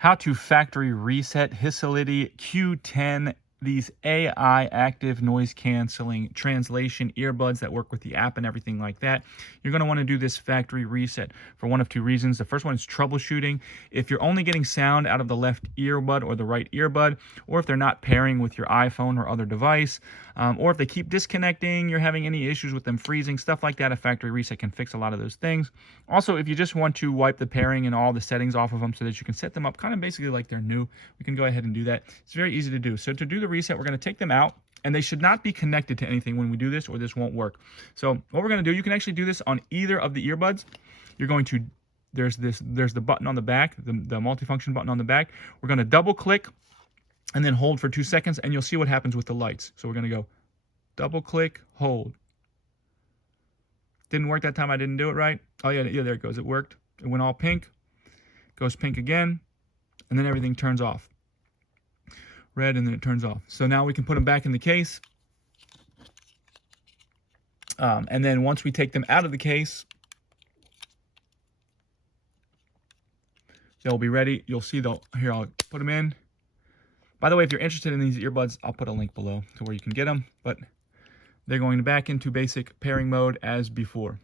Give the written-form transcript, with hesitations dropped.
How to factory reset Hsility Q10, these AI active noise canceling translation earbuds that work with the app and everything like that. You're going to want to do this factory reset for one of two reasons. The first one is troubleshooting. If you're only getting sound out of the left earbud or the right earbud, or if they're not pairing with your iPhone or other device, or if they keep disconnecting, you're having any issues with them freezing, stuff like that, a factory reset can fix a lot of those things. Also, if you just want to wipe the pairing and all the settings off of them so that you can set them up kind of basically like they're new, we can go ahead and do that. It's very easy to do. So to do the reset, we're going to take them out, and they should not be connected to anything when we do this, or this won't work. So what we're going to do, you can actually do this on either of the earbuds. You're going to, there's the button on the back, the multifunction button on the back. We're going to double click and then hold for 2 seconds, and you'll see what happens with the lights. So we're going to go double click, hold. Didn't work that time. I didn't do it right. Oh yeah, there it goes. It worked. It went all pink. Goes pink again, and then everything turns off. Red, and then it turns off. So now we can put them back in the case. And then once we take them out of the case, they'll be ready. You'll see here, I'll put them in. By the way, if you're interested in these earbuds, I'll put a link below to where you can get them. But they're going back into basic pairing mode as before.